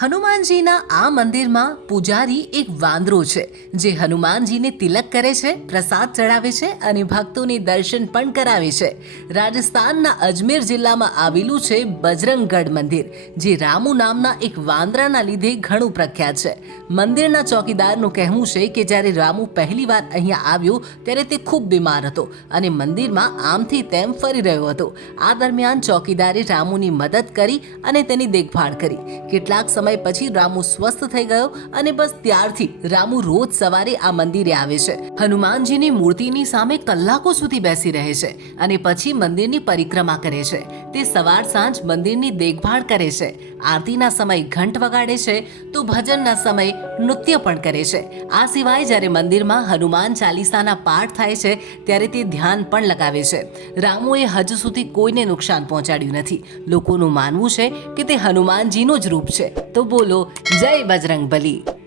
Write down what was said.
હનુમાનજીના આ મંદિરમાં પૂજારી એક વાંદરો છે, જે હનુમાનજીને તિલક કરે છે, પ્રસાદ ચડાવે છે અને ભક્તોને દર્શન પણ કરાવે છે. રાજસ્થાનના અજમેર જિલ્લામાં આવેલું છે બજરંગગઢ મંદિર, જે રામુ નામના એક વાંદરાના લીધે ઘણું પ્રખ્યાત છે. મંદિરના ચોકીદારનું કહેવું છે કે જ્યારે રામુ પહેલીવાર અહીંયા આવ્યો, ત્યારે તે ખૂબ બીમાર હતો અને મંદિરમાં આમથી તેમ ફરી રહ્યો હતો. આ દરમિયાન ચોકીદારે રામુની મદદ કરી અને તેની દેખભાળ કરી. કેટલાક સમય પછી રામુ સ્વસ્થ થઈ ગયો અને બસ ત્યારથી રામુ રોજ સવારે આ મંદિરે આવે છે. હનુમાનજીની મૂર્તિની સામે કલાકો સુધી બેસી રહે છે અને પછી મંદિરની પરિક્રમા કરે છે. તે સવાર સાંજ મંદિરની દેખભાળ કરે છે. આરતીના સમય ઘંટ વગાડે છે તો ભજનના સમય નૃત્ય પણ કરે છે. આ સિવાય જ્યારે મંદિરમાં હનુમાન ચાલીસાના પાઠ થાય છે ત્યારે તે ધ્યાન પણ લગાવે છે. રામુએ હજુ સુધી કોઈને નુકસાન પહોંચાડ્યું નથી. લોકોનું માનવું છે કે તે હનુમાનજીનું જ રૂપ છે. તો બોલો જય બજરંગ બલી